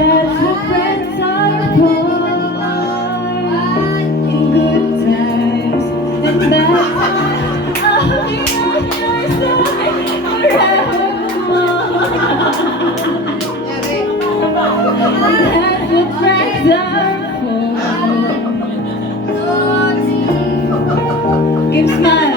That's what friends are for. In good times and bad times, I'll be on your side forevermore. That's what friends are for. Give smile.